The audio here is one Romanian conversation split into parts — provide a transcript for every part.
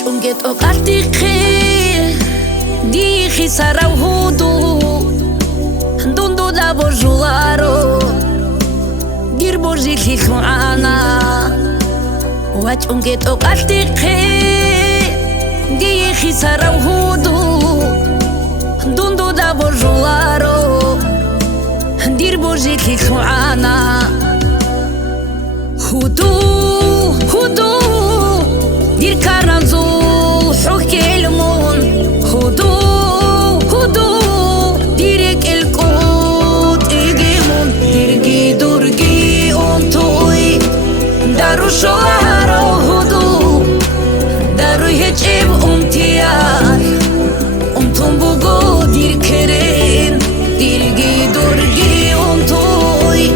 Waċunget o qartiqi Diħi saraw hudu Dundu la borjuaro Dir borji khilhu ana Waċunget o qartiqi Diħi saraw hudu Dundu la borjuaro Dir borji khilhu ana Hudu Dir karanzul حكيلمون هدو ديرك القوت إيجيمون ديرجي درجي أنتوي دارو شوارو هدو دارو يجيب أمتيار أمتم بوغو دير كرين ديرجي درجي أنتوي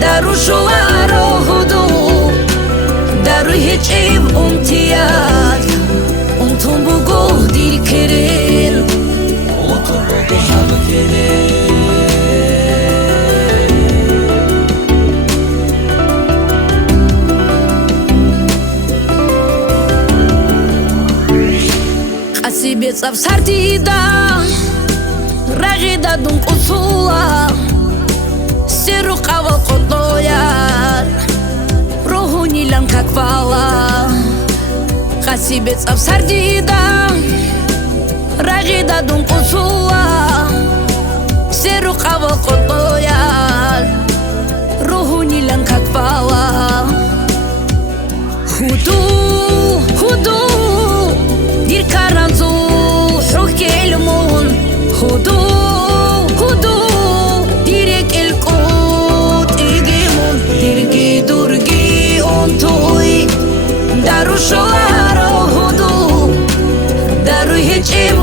دارو شوارو هدو دارو يجيب أمتيار أنتم بوغو دير كرين أنتم بوغو حاب كرين قاسي بيصاب سرديدا رغيدا دون قصوة سيرو قوى القضويا روحوني لم كاكفالا قاسي بيصاب سرديدا رغيدا دون قصوة سيرو قوى القضويا روحوني لم كاكفالا هدو دير كارنزو حكيلمون هدو ديرك القوت إيجيمون ديرجي درجي أنتوي دارو شوارو هدو دارو يجيب